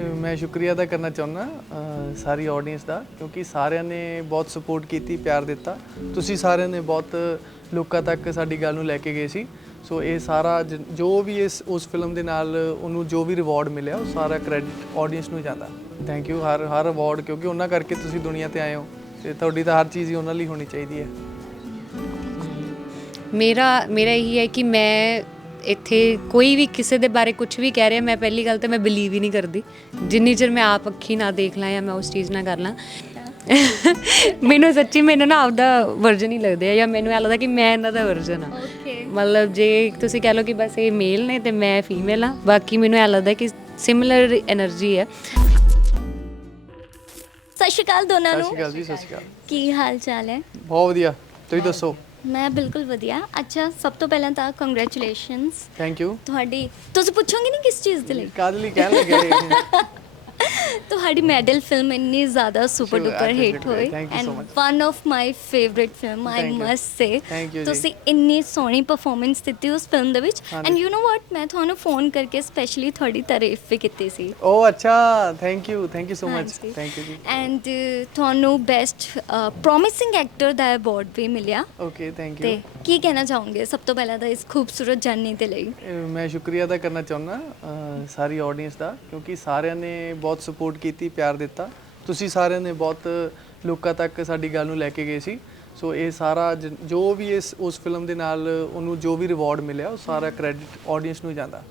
ਮੈਂ ਸ਼ੁਕਰੀਆ ਅਦਾ ਕਰਨਾ ਚਾਹੁੰਦਾ ਸਾਰੀ ਆਡੀਅנס ਦਾ, ਕਿਉਂਕਿ ਸਾਰਿਆਂ ਨੇ ਬਹੁਤ ਸਪੋਰਟ ਕੀਤੀ, ਪਿਆਰ ਦਿੱਤਾ। ਤੁਸੀਂ ਸਾਰਿਆਂ ਨੇ ਬਹੁਤ ਲੋਕਾਂ ਤੱਕ ਸਾਡੀ ਗੱਲ ਨੂੰ ਲੈ ਕੇ ਗਏ ਸੀ। ਸੋ ਇਹ ਸਾਰਾ ਜ- ਜੋ ਵੀ ਇਸ, ਉਸ ਫਿਲਮ ਦੇ ਨਾਲ ਉਹਨੂੰ ਜੋ ਵੀ ਰਿਵਾਰਡ ਮਿਲਿਆ, ਉਹ ਸਾਰਾ ਕ੍ਰੈਡਿਟ ਆਡੀਅנס ਨੂੰ ਜਾਂਦਾ। ਥੈਂਕ ਯੂ ਹਰ ਹਰ ਅਵਾਰਡ ਕਿਉਂਕਿ ਉਹਨਾਂ ਕਰਕੇ ਤੁਸੀਂ ਦੁਨੀਆ ਤੇ ਆਏ ਹੋ। ਤੇ ਤੁਹਾਡੀ ਤਾਂ ਹਰ ਚੀਜ਼ ਹੀ ਉਹਨਾਂ ਲਈ ਹੋਣੀ ਚਾਹੀਦੀ ਹੈ। ਮੇਰਾ ਮੇਰਾ ਇਹੀ ਹੈ ਕਿ ਮੈਂ ਇੱਥੇ ਕੋਈ ਵੀ ਕਿਸੇ ਦੇ ਬਾਰੇ ਕੁਝ ਵੀ ਕਹਿ ਰਿਹਾ ਮੈਂ ਪਹਿਲੀ ਗੱਲ ਤਾਂ ਮੈਂ ਬਿਲੀਵ ਹੀ ਨਹੀਂ ਕਰਦੀ। ਜਿੰਨੀ ਚਿਰ ਮੈਂ ਆਪ ਅੱਖੀ ਨਾ ਦੇਖ ਲਾਂ ਜਾਂ ਮੈਂ ਉਸ ਚੀਜ਼ ਨਾ ਕਰ ਲਾਂ। ਮੈਨੂੰ ਸੱਚੀ ਮੈਨੂੰ ਨਾ ਆਪਦਾ ਵਰਜਨ ਹੀ ਲੱਗਦੇ ਆ ਜਾਂ ਮੈਨੂੰ ਇਹ ਲੱਗਦਾ ਕਿ ਮੈਂ ਇਹਨਾਂ ਦਾ ਵਰਜਨ ਆ। ਮਤਲਬ ਜੇ ਤੁਸੀਂ ਕਹ ਲਓ ਕਿ ਬਸ ਇਹ ਮੇਲ ਨੇ ਤੇ ਮੈਂ ਫੀਮੇਲ ਆ ਬਾਕੀ ਮੈਨੂੰ ਇਹ ਲੱਗਦਾ ਕਿ ਸਿਮਿਲਰ એનર્ਜੀ ਹੈ ਸਤਿ ਦੋਨਾਂ ਨੂੰ। ਸਤਿ ਜੀ ਸਤਿ ਕੀ ਹਾਲ ਚਾਲ ਹੈ? ਬਹੁਤ ਵਧੀਆ। ਤੁਸੀਂ ਦੱਸੋ? ਮੈਂ ਬਿਲਕੁਲ ਵਧੀਆ। ਅੱਛਾ ਸਭ ਤੋਂ ਪਹਿਲਾਂ ਤਾਂ ਕੰਗ੍ਰੈਚੁਲੇਸ਼ਨਸ ਥੈਂਕ ਯੂ ਤੁਹਾਡੀ ਤੁਸੀਂ ਪੁੱਛੋਗੇ ਨਹੀਂ ਕਿਸ ਚੀਜ਼ ਦੇ ਲਈ? ਕਾਹਦੇ ਲਈ ਕਹਿਣ ਲੱਗੇ? ਤੁਹਾਡੀ ਮੈਡਲ ਫਿਲਮ ਇੰਨੀ ਜ਼ਿਆਦਾ ਸੁਪਰ Sure, ਡੁਪਰ ਹਿੱਟ ਹੋਈ it. Thank you and much. One of my favourite film I Thank you. Must say Thank you ji. ਤੁਸੀਂ ਇੰਨੀ ਸੋਹਣੀ ਪਰਫਾਰਮੈਂਸ ਦਿੱਤੀ ਉਸ ਫਿਲਮ ਦੇ ਵਿੱਚ ਹਾਂਜੀ। ਐਂਡ ਯੂ ਨੋ ਵਾਟ ਮੈਂ ਤੁਹਾਨੂੰ ਫੋਨ ਕਰਕੇ ਸਪੈਸ਼ਲੀ ਤੁਹਾਡੀ ਤਾਰੀਫ ਵੀ ਕੀਤੀ ਸੀ ਓ ਅੱਛਾ thank you thank you so much ਹਾਂਜੀ। ਥੈਂਕ ਯੂ ਜੀ ਐਂਡ ਤੁਹਾਨੂੰ ਬੈਸਟ ਪ੍ਰੋਮਿਸਿੰਗ ਐਕਟਰ ਦਾ ਅਵਾਰਡ ਵੀ ਮਿਲਿਆ ਓਕੇ ਥੈਂਕ ਤੇ ਯੂ ਕੀ ਕਹਿਣਾ ਚਾਹੋਗੇ ਸਭ ਤੋਂ ਪਹਿਲਾਂ ਤਾਂ ਇਸ ਖੂਬਸੂਰਤ ਜਰਨੀ ਦੇ ਲਈ ਮੈਂ ਸ਼ੁਕਰੀਆ ਅਦਾ ਕਰਨਾ ਚਾਹੁੰਦਾ ਸਾਰੀ ਆਡੀਅנס ਦਾ ਕਿਉਂਕਿ ਸਾਰਿਆਂ ਨੇ ਬਹੁਤ ਸਪੋਰਟ ਕੀਤੀ ਪਿਆਰ ਦਿੱਤਾ। ਤੁਸੀਂ ਸਾਰਿਆਂ ਨੇ ਬਹੁਤ ਲੋਕਾਂ ਤੱਕ ਸਾਡੀ ਗੱਲ ਨੂੰ ਲੈ ਕੇ ਗਏ ਸੀ। ਸੋ ਇਹ ਸਾਰਾ ਜ- ਜੋ ਵੀ ਇਸ ਉਸ ਫਿਲਮ ਦੇ ਨਾਲ ਉਹਨੂੰ ਜੋ ਵੀ ਰਿਵਾਰਡ ਮਿਲਿਆ ਉਹ ਸਾਰਾ ਕ੍ਰੈਡਿਟ ਆਡੀਅנס ਨੂੰ ਜਾਂਦਾ।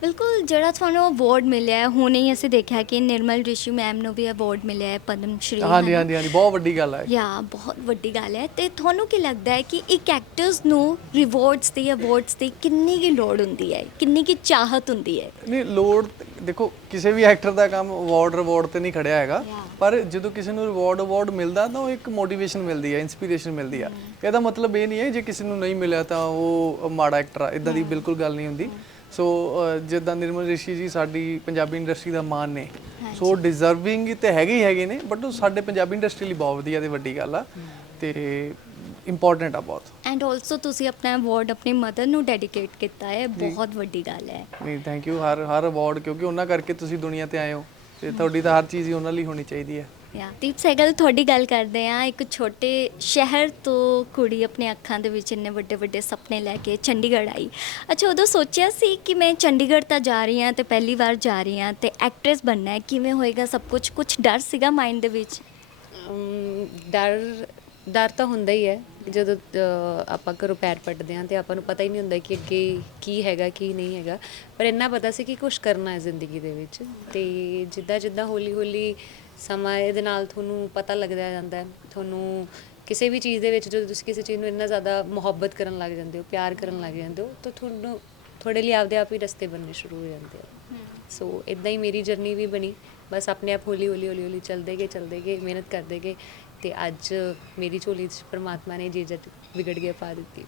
ਬਿਲਕੁਲ ਜਿਹੜਾ ਤੁਹਾਨੂੰ ਅਵਾਰਡ ਮਿਲਿਆ ਹੈ, ਹੁਣੇ ਹੀ ਅਸੀਂ ਦੇਖਿਆ ਕਿ ਨਿਰਮਲ ਰਿਸ਼ੀ ਮੈਮ ਨੂੰ ਵੀ ਅਵਾਰਡ ਮਿਲਿਆ ਹੈ ਪਦਮ ਸ਼੍ਰੀ ਹਾਂਜੀ ਹਾਂਜੀ ਹਾਂਜੀ ਬਹੁਤ ਵੱਡੀ ਗੱਲ ਹੈ। ਯਾ ਬਹੁਤ ਵੱਡੀ ਗੱਲ ਹੈ। ਤੇ ਤੁਹਾਨੂੰ ਕੀ ਲੱਗਦਾ ਹੈ ਕਿ ਇੱਕ ਐਕਟਰਸ ਨੂੰ ਰਿਵਾਰਡਸ ਦੀ ਅਵਾਰਡਸ ਦੀ ਕਿੰਨੀ ਕੀ ਲੋੜ ਹੁੰਦੀ ਹੈ? ਕਿੰਨੀ ਕੀ ਚਾਹਤ ਹੁੰਦੀ ਹੈ? ਨਹੀਂ ਲੋੜ ਦੇਖੋ ਕਿਸੇ ਵੀ ਐਕਟਰ ਦਾ ਕੰਮ ਅਵਾਰਡ ਰਿਵਾਰਡ ਤੇ ਨਹੀਂ ਖੜਿਆ ਹੈਗਾ. ਪਰ ਜਦੋਂ ਕਿਸੇ ਨੂੰ ਰਿਵਾਰਡ ਅਵਾਰਡ ਮਿਲਦਾ ਤਾਂ ਉਹ ਇੱਕ ਮੋਟੀਵੇਸ਼ਨ ਮਿਲਦੀ ਹੈ ਇਨਸਪੀਰੇਸ਼ਨ ਮਿਲਦੀ ਆ। ਇਹਦਾ ਮਤਲਬ ਇਹ ਨਹੀਂ ਹੈ ਜੇ ਕਿਸੇ ਨੂੰ ਨਹੀਂ ਮਿਲਿਆ ਤਾਂ ਉਹ ਮਾੜਾ ਐਕਟਰ ਆ। ਇਦਾਂ ਦੀ ਬਿਲਕੁਲ ਗੱਲ ਨਹੀਂ ਹੁੰਦੀ। ਸੋ ਅ, ਜਿੱਦਾਂ ਨਿਰਮਲ ਰਿਸ਼ੀ ਜੀ ਸਾਡੀ ਪੰਜਾਬੀ ਇੰਡਸਟਰੀ ਦਾ ਮਾਨ ਨੇ। ਸੋ ਡਿਜ਼ਰਵਿੰਗ ਤੇ ਹੈਗੇ ਹੀ ਹੈਗੇ ਨੇ ਬਟ ਉਹ ਸਾਡੇ ਪੰਜਾਬੀ ਇੰਡਸਟਰੀ ਲਈ ਬਹੁਤ ਵਧੀਆ ਤੇ ਵੱਡੀ ਗੱਲ ਆ। ਤੇ ਇੰਪੋਰਟੈਂਟ ਆ ਬਹੁਤ। ਐਂਡ ਆਲਸੋ ਤੁਸੀਂ ਆਪਣਾ ਅਵਾਰਡ ਆਪਣੀ ਮਦਰ ਨੂੰ ਡੈਡੀਕੇਟ ਕੀਤਾ ਹੈ ਬਹੁਤ ਵੱਡੀ ਗੱਲ ਹੈ। ਨਹੀਂ ਥੈਂਕ ਯੂ ਹਰ ਹਰ ਅਵਾਰਡ ਕਿਉਂਕਿ ਉਹਨਾਂ ਕਰਕੇ ਤੁਸੀਂ ਦੁਨੀਆ ਤੇ ਆਏ ਹੋ। ਤੇ ਤੁਹਾਡੀ ਤਾਂ ਹਰ ਚੀਜ਼ ਹੀ ਉਹਨਾਂ ਲਈ ਹੋਣੀ ਚਾਹੀਦੀ ਹੈ। ਯਾ ਦੀਪ ਸੈਗਲ ਤੁਹਾਡੀ ਗੱਲ ਕਰਦੇ ਆ ਇੱਕ ਛੋਟੇ ਸ਼ਹਿਰ ਤੋਂ ਕੁੜੀ ਆਪਣੇ ਅੱਖਾਂ ਦੇ ਵਿੱਚ ਇੰਨੇ ਵੱਡੇ ਵੱਡੇ ਸੁਪਨੇ ਲੈ ਕੇ ਚੰਡੀਗੜ੍ਹ ਆਈ। ਅੱਛਾ ਉਦੋਂ ਸੋਚਿਆ ਸੀ ਕਿ ਮੈਂ ਚੰਡੀਗੜ੍ਹ ਤਾਂ ਜਾ ਰਹੀ ਹਾਂ ਤੇ ਪਹਿਲੀ ਵਾਰ ਜਾ ਰਹੀ ਹਾਂ ਤੇ ਐਕਟ੍ਰੈਸ ਬਣਨਾ ਹੈ। ਕਿਵੇਂ ਹੋਏਗਾ ਸਭ ਕੁਝ ਕੁਝ ਡਰ ਸੀਗਾ ਮਾਈਂਡ ਦੇ ਵਿੱਚ? ਡਰ ਡਰ ਤਾਂ ਹੁੰਦਾ ਹੀ ਹੈ। ਜਦੋਂ ਆਪਾਂ ਘਰੋਂ ਪੈਰ ਪੱਟਦੇ ਹਾਂ ਤੇ ਆਪਾਂ ਨੂੰ ਪਤਾ ਹੀ ਨਹੀਂ ਹੁੰਦਾ ਕਿ ਅੱਗੇ ਕੀ ਹੈਗਾ ਕੀ ਨਹੀਂ ਹੈਗਾ। ਪਰ ਇੰਨਾ ਪਤਾ ਸੀ ਕਿ ਕੁਝ ਕਰਨਾ ਹੈ ਜ਼ਿੰਦਗੀ ਦੇ ਵਿੱਚ। ਤੇ ਜਿੱਦਾਂ ਜਿੱਦਾਂ ਹੌਲੀ ਹੌਲੀ ਸਮਾਂ ਇਹਦੇ ਨਾਲ ਤੁਹਾਨੂੰ ਪਤਾ ਲੱਗਦਾ ਜਾਂਦਾ ਤੁਹਾਨੂੰ ਕਿਸੇ ਵੀ ਚੀਜ਼ ਦੇ ਵਿੱਚ ਜਦੋਂ ਤੁਸੀਂ ਕਿਸੇ ਚੀਜ਼ ਨੂੰ ਇੰਨਾ ਜ਼ਿਆਦਾ ਮੁਹੱਬਤ ਕਰਨ ਲੱਗ ਜਾਂਦੇ ਹੋ ਪਿਆਰ ਕਰਨ ਲੱਗ ਜਾਂਦੇ ਹੋ ਤਾਂ ਤੁਹਾਨੂੰ ਤੁਹਾਡੇ ਲਈ ਆਪਦੇ ਆਪ ਹੀ ਰਸਤੇ ਬਣਨੇ ਸ਼ੁਰੂ ਹੋ ਜਾਂਦੇ ਆ। ਸੋ ਇਦਾਂ ਹੀ ਮੇਰੀ ਜਰਨੀ ਵੀ ਬਣੀ। ਬਸ ਆਪਣੇ ਆਪ ਹੌਲੀ ਹੌਲੀ ਹੌਲੀ ਹੌਲੀ ਚੱਲਦੇ ਗਏ ਚੱਲਦੇ ਗਏ ਮਿਹਨਤ ਕਰਦੇ ਗਏ। ਤੇ ਅੱਜ ਮੇਰੀ ਝੋਲੀ 'ਚ ਪ੍ਰਮਾਤਮਾ ਨੇ ਜੀ ਜੱਟ ਵਿਗੜ ਗਿਆ ਪਾ ਦਿੱਤੀ।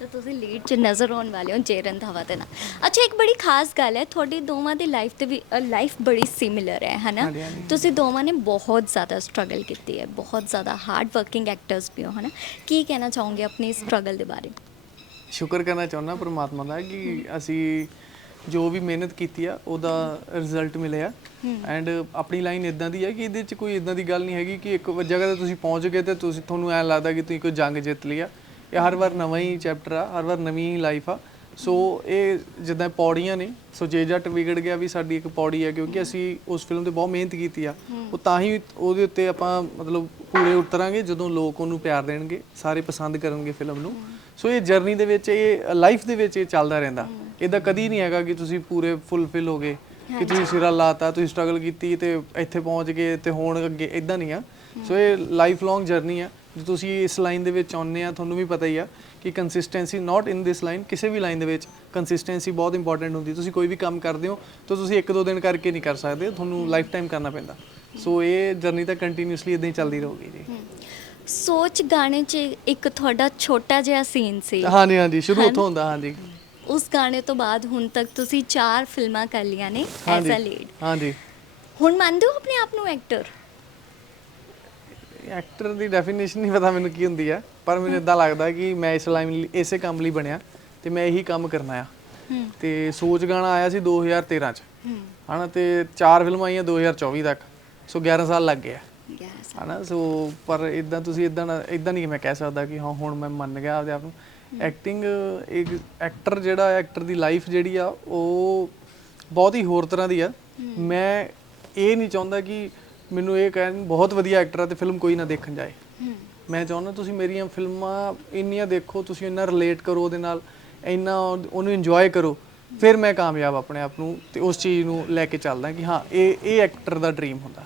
ਤਾਂ ਤੁਸੀਂ ਲੀਡ 'ਚ ਨਜ਼ਰ ਆਉਣ ਵਾਲੇ ਹੋ ਜੈ ਰੰਧਾਵਾ ਦੇ ਨਾਲ। ਅੱਛਾ ਇੱਕ ਬੜੀ ਖਾਸ ਗੱਲ ਹੈ ਤੁਹਾਡੀ ਦੋਵਾਂ ਦੀ ਲਾਈਫ ਤੇ ਵੀ ਲਾਈਫ ਬੜੀ ਸਿਮਿਲਰ ਹੈ ਹਨਾ। ਤੁਸੀਂ ਦੋਵਾਂ ਨੇ ਬਹੁਤ ਜ਼ਿਆਦਾ ਸਟਰਗਲ ਕੀਤੀ ਹੈ ਬਹੁਤ ਜ਼ਿਆਦਾ ਹਾਰਡ ਵਰਕਿੰਗ ਐਕਟਰਸ ਵੀ ਹੋ ਹਨਾ? ਕੀ ਕਹਿਣਾ ਚਾਹੋਗੇ ਆਪਣੀ ਸਟਰਗਲ ਦੇ ਬਾਰੇ? ਸ਼ੁਕਰ ਕਰਨਾ ਚਾਹੁੰਦਾ ਪ੍ਰਮਾਤਮਾ ਦਾ ਕਿ ਅਸੀਂ ਜੋ ਵੀ ਮਿਹਨਤ ਕੀਤੀ ਆ ਉਹਦਾ ਰਿਜ਼ਲਟ ਮਿਲਿਆ। ਐਂਡ ਆਪਣੀ ਲਾਈਨ ਇਦਾਂ ਦੀ ਹੈ ਕਿ ਇਹਦੇ 'ਚ ਕੋਈ ਇਦਾਂ ਦੀ ਗੱਲ ਨਹੀਂ ਹੈਗੀ ਕਿ ਇੱਕ ਜਗ੍ਹਾ ਤੇ ਤੁਸੀਂ ਪਹੁੰਚ ਗਏ ਤੇ ਤੁਸੀਂ ਤੁਹਾਨੂੰ ਐਂ ਲੱਗਦਾ ਕਿ ਤੁਸੀਂ ਕੋਈ ਜੰਗ ਜਿੱਤ ਲਿਆ ਇਹ ਹਰ ਵਾਰ ਨਵਾਂ ਹੀ ਚੈਪਟਰ ਆ ਹਰ ਵਾਰ ਨਵੀਂ ਹੀ ਲਾਈਫ ਆ। ਸੋ ਇਹ ਜਿੱਦਾਂ ਪੌੜੀਆਂ ਨੇ ਸੋ ਜੇ ਜੱਟ ਵਿਗੜ ਗਿਆ ਵੀ ਸਾਡੀ ਇੱਕ ਪੌੜੀ ਆ ਕਿਉਂਕਿ ਅਸੀਂ ਉਸ ਫਿਲਮ ਤੇ ਬਹੁਤ ਮਿਹਨਤ ਕੀਤੀ ਆ। ਉਹ ਤਾਂ ਹੀ ਉਹਦੇ ਉੱਤੇ ਆਪਾਂ ਮਤਲਬ ਪੂਰੇ ਉਤਰਾਂਗੇ ਜਦੋਂ ਲੋਕ ਉਹਨੂੰ ਪਿਆਰ ਦੇਣਗੇ ਸਾਰੇ ਪਸੰਦ ਕਰਨਗੇ ਫਿਲਮ ਨੂੰ। ਸੋ ਇਹ ਜਰਨੀ ਦੇ ਵਿੱਚ ਇਹ ਲਾਈਫ ਦੇ ਵਿੱਚ ਇਹ ਚੱਲਦਾ ਰਹਿੰਦਾ। ਇਹਦਾ ਕਦੀ ਨਹੀਂ ਹੈਗਾ ਕਿ ਤੁਸੀਂ ਪੂਰੇ ਫੁੱਲਫਿਲ ਹੋ ਗਏ ਕਿ ਤੁਸੀਂ ਸਿਰਾ ਲਾਤਾ ਤੁਸੀਂ ਸਟਰਗਲ ਕੀਤੀ ਤੇ ਇੱਥੇ ਪਹੁੰਚ ਗਏ ਤੇ ਹੁਣ ਅੱਗੇ ਇਦਾਂ ਨਹੀਂ ਆ। ਸੋ ਇਹ ਲਾਈਫ ਲੌਂਗ ਜਰਨੀ ਆ। ਜੇ ਤੁਸੀਂ ਇਸ ਲਾਈਨ ਦੇ ਵਿੱਚ ਆਉਂਦੇ ਆ ਤੁਹਾਨੂੰ ਵੀ ਪਤਾ ਹੀ ਆ ਕਿ ਕੰਸਿਸਟੈਂਸੀ ਨਾਟ ਇਨ ਦਿਸ ਲਾਈਨ ਕਿਸੇ ਵੀ ਲਾਈਨ ਦੇ ਵਿੱਚ ਕੰਸਿਸਟੈਂਸੀ ਬਹੁਤ ਇੰਪੋਰਟੈਂਟ ਹੁੰਦੀ। ਤੁਸੀਂ ਕੋਈ ਵੀ ਕੰਮ ਕਰਦੇ ਹੋ ਤਾਂ ਤੁਸੀਂ ਇੱਕ ਦੋ ਦਿਨ ਕਰਕੇ ਨਹੀਂ ਕਰ ਸਕਦੇ ਤੁਹਾਨੂੰ ਲਾਈਫ ਟਾਈਮ ਕਰਨਾ ਪੈਂਦਾ। ਸੋ ਇਹ ਜਰਨੀ ਤਾਂ ਕੰਟੀਨਿਊਸਲੀ ਇਦਾਂ ਹੀ ਚੱਲਦੀ ਰਹੂਗੀ ਜੀ। ਸੋਚ ਗਾਣੇ 'ਚ ਇੱਕ ਤੁਹਾਡਾ ਛੋਟਾ ਜਿਹਾ ਸੀਨ ਸੀ। ਹਾਂਜੀ ਹਾਂਜੀ ਸ਼ੁਰੂ ਉੱਥੋਂ ਹੁੰਦਾ ਹਾਂਜੀ। ਉਸ ਗਾਣੇ ਤੋਂ ਬਾਅਦ ਹੁਣ ਤੱਕ ਤੁਸੀਂ ਚਾਰ ਫਿਲਮਾਂ ਕਰ ਲਈਆਂ ਨੇ ਐਜ਼ ਅ ਲੀਡ ਹਾਂਜੀ। ਹੁਣ ਮੰਨਦੇ ਹੋ ਆਪਣੇ ਆਪ ਨੂੰ ਐਕਟਰ ਐਕਟਰ ਦੀ ਡੈਫੀਨੇਸ਼ਨ ਨਹੀਂ ਪਤਾ ਮੈਨੂੰ ਕੀ ਹੁੰਦੀ ਆ ਪਰ ਮੈਨੂੰ ਇਦਾਂ ਲੱਗਦਾ ਕਿ ਮੈਂ ਇਸ ਲਾਈਨ ਲਈ ਇਸੇ ਕੰਮ ਲਈ ਬਣਿਆ ਤੇ ਮੈਂ ਇਹੀ ਕੰਮ ਕਰਨਾ ਆ। ਤੇ ਸੋਚ ਗਾਣਾ ਆਇਆ ਸੀ 2013 ਚ। ਹਨਾ ਤੇ ਚਾਰ ਫਿਲਮਾਂ ਆਈਆਂ 2024 ਤੱਕ। ਸੋ 11 ਸਾਲ ਲੱਗ ਗਏ ਆ। ਯੈਸ ਹਨਾ ਸੋ ਪਰ ਇਦਾਂ ਤੁਸੀਂ ਇਦਾਂ ਇਦਾਂ ਨਹੀਂ ਮੈਂ ਕਹਿ ਸਕਦਾ ਕਿ ਹਾਂ ਹੁਣ ਮੈਂ ਮੰਨ ਗਿਆ ਆਪਦੇ ਆਪ ਨੂੰ। ਐਕਟਿੰਗ ਇੱਕ ਐਕਟਰ ਜਿਹੜਾ ਐਕਟਰ ਦੀ ਲਾਈਫ ਜਿਹੜੀ ਆ ਉਹ ਬਹੁਤ ਹੀ ਹੋਰ ਤਰ੍ਹਾਂ ਦੀ ਆ। ਮੈਂ ਇਹ ਨਹੀਂ ਚਾਹੁੰਦਾ ਕਿ ਮੈਨੂੰ ਇਹ ਕਹਿਣ ਬਹੁਤ ਵਧੀਆ ਐਕਟਰ ਆ ਤੇ ਫਿਲਮ ਕੋਈ ਨਾ ਦੇਖਣ ਜਾਏ। ਮੈਂ ਚਾਹੁੰਦਾ ਤੁਸੀਂ ਮੇਰੀਆਂ ਫਿਲਮਾਂ ਇੰਨੀਆਂ ਦੇਖੋ ਤੁਸੀਂ ਇੰਨਾ ਰਿਲੇਟ ਕਰੋ ਉਹਦੇ ਨਾਲ ਇੰਨਾ ਉਹਨੂੰ ਇੰਜੋਏ ਕਰੋ। ਫਿਰ ਮੈਂ ਕਾਮਯਾਬ ਆਪਣੇ ਆਪ ਨੂੰ ਤੇ ਉਸ ਚੀਜ਼ ਨੂੰ ਲੈ ਕੇ ਚੱਲਦਾ ਕਿ ਹਾਂ ਇਹ ਇਹ ਐਕਟਰ ਦਾ ਡ੍ਰੀਮ ਹੁੰਦਾ।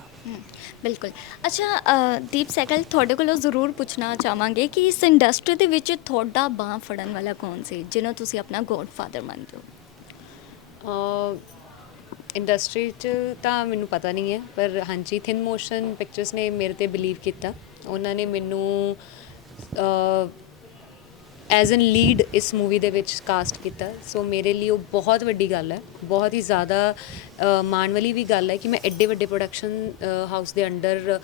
ਬਿਲਕੁਲ। ਅੱਛਾ ਅ, ਦੀਪ ਸੈਕਲ ਤੁਹਾਡੇ ਕੋਲੋਂ ਜ਼ਰੂਰ ਪੁੱਛਣਾ ਚਾਹਾਂਗੇ ਕਿ ਇਸ ਇੰਡਸਟਰੀ ਦੇ ਵਿੱਚ ਤੁਹਾਡਾ ਬਾਹ ਫੜਨ ਵਾਲਾ ਕੌਣ ਸੀ ਜਿਹਨੂੰ ਤੁਸੀਂ ਆਪਣਾ ਗੋਡਫਾਦਰ ਮੰਨਦੇ ਹੋ? ਇੰਡਸਟਰੀ 'ਚ ਤਾਂ ਮੈਨੂੰ ਪਤਾ ਨਹੀਂ ਹੈ ਪਰ ਹਾਂਜੀ ਥਿਨ ਮੋਸ਼ਨ ਪਿਕਚਰਸ ਨੇ ਮੇਰੇ ਤੇ ਬਿਲੀਵ ਕੀਤਾ। ਉਹਨਾਂ ਨੇ ਮੈਨੂੰ ਐਜ਼ ਐਨ ਲੀਡ ਇਸ ਮੂਵੀ ਦੇ ਵਿੱਚ ਕਾਸਟ ਕੀਤਾ। ਸੋ ਮੇਰੇ ਲਈ ਉਹ ਬਹੁਤ ਵੱਡੀ ਗੱਲ ਹੈ। ਬਹੁਤ ਹੀ ਜ਼ਿਆਦਾ ਮਾਣ ਵਾਲੀ ਵੀ ਗੱਲ ਹੈ ਕਿ ਮੈਂ ਐਡੇ ਵੱਡੇ ਪ੍ਰੋਡਕਸ਼ਨ ਹਾਊਸ ਦੇ ਅੰਡਰ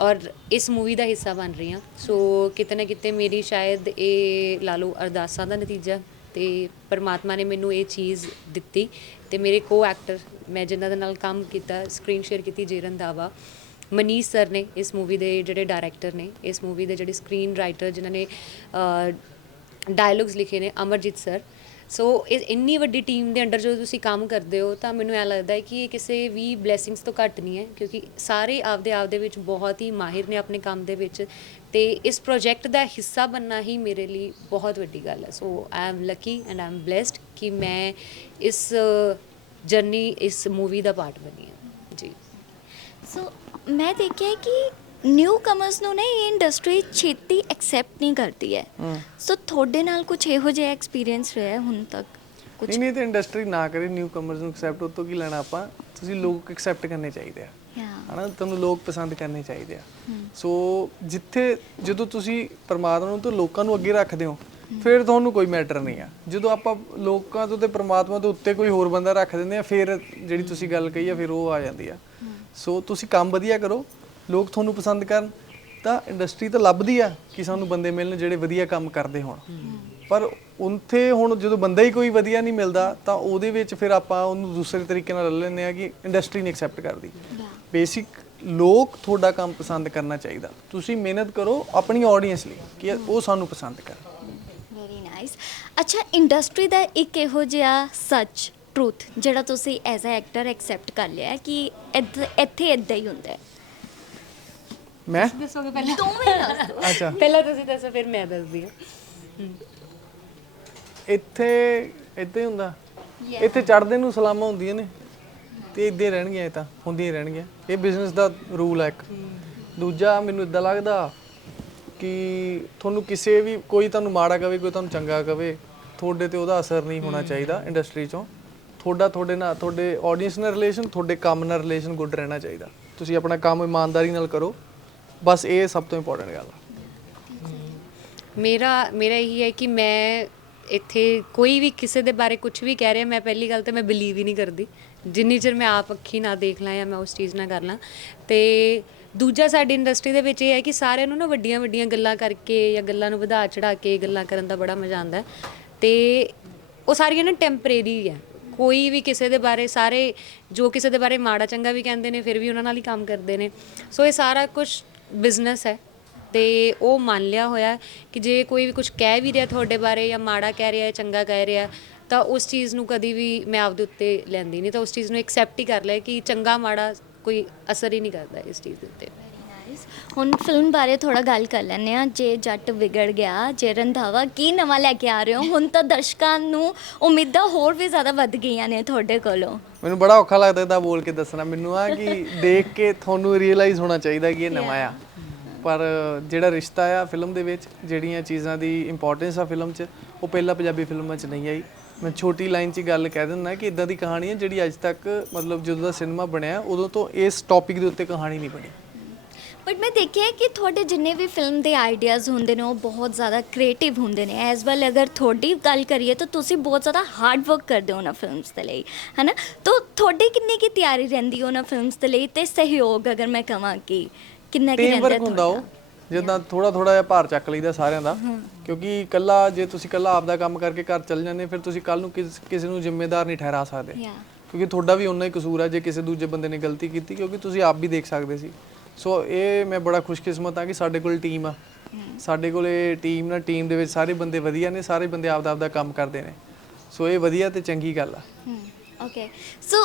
ਔਰ ਇਸ ਮੂਵੀ ਦਾ ਹਿੱਸਾ ਬਣ ਰਹੀ ਹਾਂ। ਸੋ ਕਿਤੇ ਨਾ ਕਿਤੇ ਮੇਰੀ ਸ਼ਾਇਦ ਇਹ ਲਾ ਲਓ ਅਰਦਾਸਾਂ ਦਾ ਨਤੀਜਾ ਤੇ ਪਰਮਾਤਮਾ ਨੇ ਮੈਨੂੰ ਇਹ ਚੀਜ਼ ਦਿੱਤੀ ਤੇ ਮੇਰੇ ਕੋ ਐਕਟਰ ਮੈਂ ਜਿਨ੍ਹਾਂ ਦੇ ਨਾਲ ਕੰਮ ਕੀਤਾ ਸਕਰੀਨ ਸ਼ੇਅਰ ਕੀਤੀ ਜੇ ਰੰਧਾਵਾ ਮਨੀਸ਼ ਸਰ ਨੇ ਇਸ ਮੂਵੀ ਦੇ ਜਿਹੜੇ ਡਾਇਰੈਕਟਰ ਨੇ, ਇਸ ਮੂਵੀ ਦੇ ਜਿਹੜੇ ਸਕਰੀਨ ਰਾਈਟਰ ਜਿਨ੍ਹਾਂ ਨੇ ਡਾਇਲੋਗਸ ਲਿਖੇ ਨੇ ਅਮਰਜੀਤ ਸਰ ਸੋ ਇਹ ਇੰਨੀ ਵੱਡੀ ਟੀਮ ਦੇ ਅੰਡਰ ਜਦੋਂ ਤੁਸੀਂ ਕੰਮ ਕਰਦੇ ਹੋ, ਤਾਂ ਮੈਨੂੰ ਐ ਲੱਗਦਾ ਹੈ ਕਿ ਇਹ ਕਿਸੇ ਵੀ ਬਲੇਸਿੰਗਸ ਤੋਂ ਘੱਟ ਨਹੀਂ ਹੈ, ਕਿਉਂਕਿ ਸਾਰੇ ਆਪਦੇ ਆਪ ਦੇ ਵਿੱਚ ਬਹੁਤ ਹੀ ਮਾਹਿਰ ਨੇ ਆਪਣੇ ਕੰਮ ਦੇ ਵਿੱਚ ਤੇ ਇਸ ਪ੍ਰੋਜੈਕਟ ਦਾ ਹਿੱਸਾ ਬੰਨਾ ਹੀ ਮੇਰੇ ਲਈ ਬਹੁਤ ਵੱਡੀ ਗੱਲ ਹੈ। So I am lucky and I am blessed ਕਿ ਮੈਂ ਇਸ ਜਰਨੀ ਇਸ ਮੂਵੀ ਦਾ ਪਾਰਟ ਬਣੀ ਹਾਂ। ਜੀ। ਸੋ ਮੈਂ ਦੇਖਿਆ ਕਿ ਨਿਊ ਕਮਰਸ ਨੂੰ ਨਾ ਇਹ ਇੰਡਸਟਰੀ ਛੇਤੀ ਐਕਸੈਪਟ ਨਹੀਂ ਕਰਦੀ ਹੈ। ਸੋ ਤੁਹਾਡੇ ਨਾਲ ਕੁਝ ਇਹੋ ਜਿਹਾ ਐਕਸਪੀਰੀਅੰਸ ਰਿਹਾ ਹੁਣ ਤੱਕ? ਕੁਝ ਨਹੀਂ ਨਹੀਂ ਤੇ ਇੰਡਸਟਰੀ ਨਾ ਕਰੇ ਨਿਊ ਕਮਰਸ ਨੂੰ ਐਕਸੈਪਟ ਉਹ ਤੋਂ ਕੀ ਲੈਣਾ ਆਪਾਂ? ਤੁਸੀਂ ਲੋਕ ਐਕਸੈਪਟ ਕਰਨੇ ਚਾਹੀਦੇ ਆ। ਹਨਾ? ਤੁਹਾਨੂੰ ਲੋਕ ਪਸੰਦ ਕਰਨੇ ਚਾਹੀਦੇ ਆ। ਸੋ ਜਿੱਥੇ ਜਦੋਂ ਤੁਸੀਂ ਪਰਮਾਤਮਾ ਨੂੰ ਤੇ ਲੋਕਾਂ ਨੂੰ ਅੱਗੇ ਰੱਖਦੇ ਹੋ ਫਿਰ ਤੁਹਾਨੂੰ ਕੋਈ ਮੈਟਰ ਨਹੀਂ ਆ। ਜਦੋਂ ਆਪਾਂ ਲੋਕਾਂ ਤੋਂ ਤੇ ਪਰਮਾਤਮਾ ਤੋਂ ਉੱਤੇ ਕੋਈ ਹੋਰ ਬੰਦਾ ਰੱਖ ਦਿੰਦੇ ਆ ਫਿਰ ਜਿਹੜੀ ਤੁਸੀਂ ਗੱਲ ਕਹੀ ਆ ਫਿਰ ਉਹ ਆ ਜਾਂਦੀ ਆ। ਸੋ ਤੁਸੀਂ ਕੰਮ ਵਧੀਆ ਕਰੋ ਲੋਕ ਤੁਹਾਨੂੰ ਪਸੰਦ ਕਰਨ ਤਾਂ ਇੰਡਸਟਰੀ ਤਾਂ ਲੱਭਦੀ ਆ ਕਿ ਸਾਨੂੰ ਬੰਦੇ ਮਿਲਣ ਜਿਹੜੇ ਵਧੀਆ ਕੰਮ ਕਰਦੇ ਹੋਣ। ਪਰ ਉੱਥੇ ਹੁਣ ਜਦੋਂ ਬੰਦਾ ਹੀ ਕੋਈ ਵਧੀਆ ਨਹੀਂ ਮਿਲਦਾ ਤਾਂ ਉਹਦੇ ਵਿੱਚ ਫਿਰ ਆਪਾਂ ਉਹਨੂੰ ਦੂਸਰੇ ਤਰੀਕੇ ਨਾਲ ਲੈ ਲੈਂਦੇ ਆ ਕਿ ਇੰਡਸਟਰੀ ਨਹੀਂ ਐਕਸੈਪਟ ਕਰਦੀ। ਬੇਸਿਕ ਲੋਕ ਤੁਹਾਡਾ ਕੰਮ ਪਸੰਦ ਕਰਨਾ ਚਾਹੀਦਾ। ਤੁਸੀਂ ਮਿਹਨਤ ਕਰੋ ਆਪਣੀ ਆਡੀਅנס ਲਈ ਕਿ ਉਹ ਸਾਨੂੰ ਪਸੰਦ ਕਰਨ। ਵੈਰੀ ਨਾਈਸ ਅੱਛਾ ਇੰਡਸਟਰੀ ਦਾ ਇੱਕ ਇਹੋ ਜਿਹਾ ਸੱਚ ਟਰੂਥ ਜਿਹੜਾ ਤੁਸੀਂ ਐਜ਼ ਅ ਐਕਟਰ ਐਕਸੈਪਟ ਕਰ ਲਿਆ ਕਿ ਇੱਥੇ ਇਦਾਂ ਹੀ ਹੁੰਦਾ ਹੈ। ਮੈਂ? ਦੱਸੋਗੇ ਪਹਿਲਾਂ? ਦੋਵੇਂ ਦੱਸ ਦਿਓ। ਅੱਛਾ। ਪਹਿਲਾਂ ਤੁਸੀਂ ਦੱਸੋ ਫਿਰ ਮੈਂ ਦੱਸਦੀ ਹਾਂ। ਇੱਥੇ ਇੱਦਾਂ ਹੀ ਹੁੰਦਾ? ਇੱਥੇ ਚੜ੍ਹਦੇ ਨੂੰ ਸਲਾਮਾਂ ਹੁੰਦੀਆਂ ਨੇ। ਤੇ ਇੱਦਾਂ ਹੀ ਰਹਿਣਗੀਆਂ ਇਹ ਤਾਂ ਹੁੰਦੀਆਂ ਰਹਿਣਗੀਆਂ। ਇਹ ਬਿਜ਼ਨਸ ਦਾ ਰੂਲ ਹੈ ਇੱਕ। ਦੂਜਾ ਮੈਨੂੰ ਇਦਾਂ ਲੱਗਦਾ ਕਿ ਤੁਹਾਨੂੰ ਕਿਸੇ ਵੀ ਕੋਈ ਤੁਹਾਨੂੰ ਮਾੜਾ ਕਵੇ ਕੋਈ ਤੁਹਾਨੂੰ ਚੰਗਾ ਕਵੇ ਤੁਹਾਡੇ ਤੇ ਉਹਦਾ ਅਸਰ ਨਹੀਂ ਹੋਣਾ ਚਾਹੀਦਾ ਇੰਡਸਟਰੀ 'ਚੋਂ। ਤੁਹਾਡਾ ਤੁਹਾਡੇ ਨਾਲ ਤੁਹਾਡੇ ਆਡੀਅנס ਨਾਲ ਰਿਲੇਸ਼ਨ ਤੁਹਾਡੇ ਕੰਮ ਨਾਲ ਰਿਲੇਸ਼ਨ ਗੁੱਡ ਰਹਿਣਾ ਚਾਹੀਦਾ। ਤੁਸੀਂ ਆਪਣਾ ਕੰਮ ਇਮਾਨਦਾਰੀ ਨਾਲ ਕਰੋ। ਬਸ ਇਹ ਸਭ ਤੋਂ ਇੰਪੋਰਟੈਂਟ ਗੱਲ ਆ। ਮੇਰਾ ਮੇਰਾ ਇਹੀ ਹੈ ਕਿ ਮੈਂ ਇੱਥੇ ਕੋਈ ਵੀ ਕਿਸੇ ਦੇ ਬਾਰੇ ਕੁਝ ਵੀ ਕਹਿ ਰਿਹਾ, ਮੈਂ ਪਹਿਲੀ ਗੱਲ ਤਾਂ ਮੈਂ ਬਿਲੀਵ ਹੀ ਨਹੀਂ ਕਰਦੀ। ਜਿੰਨੀ ਚਿਰ ਮੈਂ ਆਪ ਅੱਖੀ ਨਾ ਦੇਖ ਲਾਂ ਜਾਂ ਮੈਂ ਉਸ ਚੀਜ਼ ਨਾ ਕਰ ਲਾਂ। ਤੇ ਦੂਜਾ ਸਾਡੀ ਇੰਡਸਟਰੀ ਦੇ ਵਿੱਚ ਇਹ ਹੈ ਕਿ ਸਾਰਿਆਂ ਨੂੰ ਨਾ ਵੱਡੀਆਂ ਵੱਡੀਆਂ ਗੱਲਾਂ ਕਰਕੇ ਜਾਂ ਗੱਲਾਂ ਨੂੰ ਵਧਾ ਚੜਾ ਕੇ ਗੱਲਾਂ ਕਰਨ ਦਾ ਬੜਾ ਮਜ਼ਾ ਆਉਂਦਾ। ਹੈ ਤੇ ਉਹ ਸਾਰੀਆਂ ਨਾ ਟੈਂਪਰੇਰੀ ਹੈ ਕੋਈ ਵੀ ਕਿਸੇ ਦੇ ਬਾਰੇ, ਸਾਰੇ ਜੋ ਕਿਸੇ ਦੇ ਬਾਰੇ ਮਾੜਾ ਚੰਗਾ ਵੀ ਕਹਿੰਦੇ ਨੇ, ਫਿਰ ਵੀ ਉਹਨਾਂ ਨਾਲ ਹੀ ਕੰਮ ਕਰਦੇ ਨੇ। ਸੋ ਇਹ ਸਾਰਾ ਕੁਝ ਬਿਜ਼ਨਸ ਹੈ। ਤੇ ਉਹ ਮੰਨ ਲਿਆ ਹੋਇਆ ਕਿ ਜੇ ਕੋਈ ਵੀ ਕੁਝ ਕਹਿ ਵੀ ਰਿਹਾ ਤੁਹਾਡੇ ਬਾਰੇ ਜਾਂ ਮਾੜਾ ਕਹਿ ਰਿਹਾ ਹੈ ਚੰਗਾ ਕਹਿ ਰਿਹਾ, ਤਾਂ ਉਸ ਚੀਜ਼ ਨੂੰ ਕਦੀ ਵੀ ਮੈਂ ਆਪਦੇ ਉੱਤੇ ਲੈਂਦੀ ਨਹੀਂ। ਤਾਂ ਉਸ ਚੀਜ਼ ਨੂੰ ਐਕਸੈਪਟ ਹੀ ਕਰ ਲਿਆ ਕਿ ਚੰਗਾ ਮਾੜਾ ਕੋਈ ਅਸਰ ਹੀ ਨਹੀਂ ਕਰਦਾ ਇਸ ਚੀਜ਼ ਦੇ ਉੱਤੇ। ਹੁਣ ਫਿਲਮ ਬਾਰੇ ਥੋੜਾ ਗੱਲ ਕਰ ਲੈਂਦੇ ਆ ਜੇ ਜੱਟ ਵਿਗੜ ਗਿਆ ਜੇ ਰੰਧਾਵਾ ਕੀ ਨਵਾਂ ਲੈ ਕੇ ਆ ਰਹੇ ਹੋ? ਹੁਣ ਤਾਂ ਦਰਸ਼ਕਾਂ ਨੂੰ ਉਮੀਦਾਂ ਹੋਰ ਵੀ ਜ਼ਿਆਦਾ ਵੱਧ ਗਈਆਂ ਨੇ ਤੁਹਾਡੇ ਕੋਲੋਂ। ਮੈਨੂੰ ਬੜਾ ਔਖਾ ਲੱਗਦਾ ਇਹਦਾ ਬੋਲ ਕੇ ਦੱਸਣਾ। ਮੈਨੂੰ ਆ ਕਿ ਦੇਖ ਕੇ ਤੁਹਾਨੂੰ ਰੀਅਲਾਈਜ਼ ਹੋਣਾ ਚਾਹੀਦਾ ਕਿ ਇਹ ਨਵਾਂ ਆ। ਪਰ ਜਿਹੜਾ ਰਿਸ਼ਤਾ ਆ ਫਿਲਮ ਦੇ ਵਿੱਚ ਜਿਹੜੀਆਂ ਚੀਜ਼ਾਂ ਦੀ ਇੰਪੋਰਟੈਂਸ ਆ ਫਿਲਮ 'ਚ ਉਹ ਪਹਿਲਾਂ ਪੰਜਾਬੀ ਫਿਲਮਾਂ 'ਚ ਨਹੀਂ ਆਈ। ਮੈਂ ਛੋਟੀ ਲਾਈਨ 'ਚ ਗੱਲ ਕਹਿ ਦਿੰਦਾ ਕਿ ਇਦਾਂ ਦੀ ਕਹਾਣੀ ਹੈ ਜਿਹੜੀ ਅੱਜ ਤੱਕ ਮਤਲਬ ਜਦੋਂ ਦਾ ਸਿਨੇਮਾ ਬਣਿਆ ਉਦੋਂ ਤੋਂ ਇਸ ਟੌਪਿਕ ਦੇ ਉੱਤੇ ਕਹਾਣੀ ਨਹੀਂ ਬਣੀ। ਬਟ ਮੈਂ ਦੇਖਿਆ ਕਿ ਤੁਹਾਡੇ ਜਿੰਨੇ ਵੀ ਫਿਲਮ ਦੇ ਆਈਡੀਆਜ਼ ਹੁੰਦੇ ਨੇ ਉਹ ਬਹੁਤ ਜ਼ਿਆਦਾ ਕ੍ਰੀਏਟਿਵ ਹੁੰਦੇ ਨੇ ਐਸ ਵੈਲ ਅਗਰ ਤੁਹਾਡੀ ਗੱਲ ਕਰੀਏ ਤਾਂ ਤੁਸੀਂ ਬਹੁਤ ਜ਼ਿਆਦਾ ਹਾਰਡ ਵਰਕ ਕਰਦੇ ਹੋ ਨਾ ਫਿਲਮਸ ਦੇ ਲਈ ਹੈਨਾ ਤਾਂ ਤੁਹਾਡੀ ਕਿੰਨੀ ਕੀ ਤਿਆਰੀ ਰਹਿੰਦੀ ਹੋ ਨਾ ਫਿਲਮਸ ਦੇ ਲਈ ਤੇ ਸਹਿਯੋਗ ਅਗਰ ਮੈਂ ਕਹਾਂ ਕਿ ਕਿੰਨਾ ਕੀ ਟੀਮ ਰਹਿੰਦਾ ਵਰਕ ਹੁੰਦਾ ਉਹ ਜਿੱਦਾਂ ਥੋੜਾ ਥੋੜਾ ਜਿਹਾ ਭਾਰ ਚੱਕ ਲਈਦਾ ਸਾਰਿਆਂ ਦਾ ਕਿਉਂਕਿ ਇਕੱਲਾ ਜੇ ਤੁਸੀਂ ਇਕੱਲਾ ਆਪਦਾ ਕੰਮ ਕਰਕੇ ਘਰ ਚੱਲ ਜਾਂਦੇ ਫਿਰ ਤੁਸੀਂ ਕੱਲ ਨੂੰ ਕਿਸ- ਕਿਸੇ ਨੂੰ ਜ਼ਿੰਮੇਦਾਰ ਨਹੀਂ ਠਹਿਰਾ ਸਕਦੇ ਕਿਉਂਕਿ ਤੁਹਾਡਾ ਵੀ ਉਨਾ ਹੀ ਕਸੂਰ ਆ ਜੇ ਕਿਸੇ ਦੂਜੇ ਬੰਦੇ ਨੇ ਗਲਤੀ ਕੀਤੀ ਕਿਉਂਕਿ ਤੁਸੀਂ ਆਪ ਵੀ ਦੇਖ ਸਕਦੇ ਸੀ ਸੋ ਇਹ ਮੈਂ ਬੜਾ ਖੁਸ਼ਕਿਸਮਤ ਆ ਕਿ ਸਾਡੇ ਕੋਲ ਟੀਮ ਆ। ਸਾਡੇ ਕੋਲੇ ਟੀਮ ਨਾਲ ਟੀਮ ਦੇ ਵਿੱਚ ਸਾਰੇ ਬੰਦੇ ਵਧੀਆ ਨੇ ਸਾਰੇ ਬੰਦੇ ਆਪਦਾ ਆਪਦਾ ਕੰਮ ਕਰਦੇ ਨੇ। ਸੋ ਇਹ ਵਧੀਆ ਤੇ ਚੰਗੀ ਗੱਲ ਆ। ਓਕੇ ਸੋ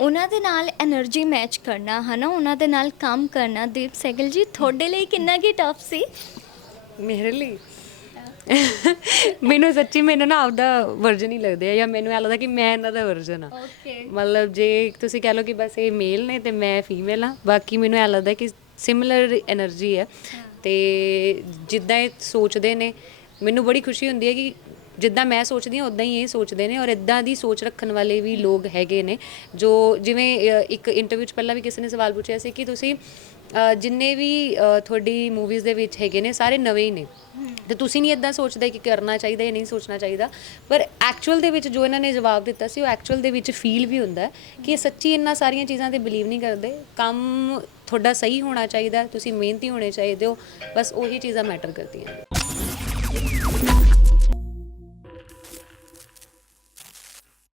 ਉਹਨਾਂ ਦੇ ਨਾਲ એનર્ਜੀ ਮੈਚ ਕਰਨਾ ਹਨਾ? ਉਹਨਾਂ ਦੇ ਨਾਲ ਕੰਮ ਕਰਨਾ। ਦੀਪ ਸੈਗਲ ਜੀ ਤੁਹਾਡੇ ਲਈ ਕਿੰਨਾ ਕੀ ਟਫ ਸੀ? ਮੇਰੇ ਲਈ? ਮੈਨੂੰ ਸੱਚੀ ਮੈਨੂੰ ਨਾ ਆਪਦਾ ਵਰਜਨ ਹੀ ਲੱਗਦੇ ਆ ਜਾਂ ਮੈਨੂੰ ਇਹ ਲੱਗਦਾ ਕਿ ਮੈਂ ਇਹਨਾਂ ਦਾ ਵਰਜਨ ਆ। ਓਕੇ ਮਤਲਬ ਜੇ ਤੁਸੀਂ ਕਹਿ ਲਓ ਕਿ ਬਸ ਇਹ ਮੇਲ ਨੇ ਤੇ ਮੈਂ ਫੀਮੇਲ ਆ ਬਾਕੀ ਮੈਨੂੰ ਇਹ ਲੱਗਦਾ ਕਿ ਸਿਮਿਲਰ એનર્ਜੀ ਹੈ। ਤੇ ਜਿੱਦਾਂ ਇਹ ਸੋਚਦੇ ਨੇ ਮੈਨੂੰ ਬੜੀ ਖੁਸ਼ੀ ਹੁੰਦੀ ਹੈ ਕਿ ਜਿੱਦਾਂ ਮੈਂ ਸੋਚਦੀ ਹਾਂ ਉਦਾਂ ਹੀ ਇਹ ਸੋਚਦੇ ਨੇ ਔਰ ਇਦਾਂ ਦੀ ਸੋਚ ਰੱਖਣ ਵਾਲੇ ਵੀ ਲੋਕ ਹੈਗੇ ਨੇ ਜੋ ਜਿਵੇਂ ਇੱਕ ਇੰਟਰਵਿਊ 'ਚ ਪਹਿਲਾਂ ਵੀ ਕਿਸੇ ਨੇ ਸਵਾਲ ਪੁੱਛਿਆ ਸੀ ਕਿ ਤੁਸੀਂ ਜਿੰਨੇ ਵੀ ਤੁਹਾਡੀ ਮੂਵੀਜ਼ ਦੇ ਵਿੱਚ ਹੈਗੇ ਨੇ ਸਾਰੇ ਨਵੇਂ ਹੀ ਨੇ। ਤੇ ਤੁਸੀਂ ਨਹੀਂ ਇਦਾਂ ਸੋਚਦੇ ਕਿ ਕਰਨਾ ਚਾਹੀਦਾ ਜਾਂ ਨਹੀਂ ਸੋਚਣਾ ਚਾਹੀਦਾ, ਪਰ ਐਕਚੁਅਲ ਦੇ ਵਿੱਚ ਜੋ ਇਹਨਾਂ ਨੇ ਜਵਾਬ ਦਿੱਤਾ ਸੀ, ਉਹ ਐਕਚੁਅਲ ਦੇ ਵਿੱਚ ਫੀਲ ਵੀ ਹੁੰਦਾ ਕਿ ਇਹ ਸੱਚੀ ਇਹਨਾਂ ਸਾਰੀਆਂ ਚੀਜ਼ਾਂ ਤੇ ਬਿਲੀਵ ਨਹੀਂ ਕਰਦੇ। ਕੰਮ ਤੁਹਾਡਾ ਸਹੀ ਹੋਣਾ ਚਾਹੀਦਾ, ਤੁਸੀਂ ਮਿਹਨਤੀ ਹੋਣੇ ਚਾਹੀਦੇ ਹੋ, ਬਸ ਉਹੀ ਚੀਜ਼ਾਂ ਮੈਟਰ ਕਰਦੀਆਂ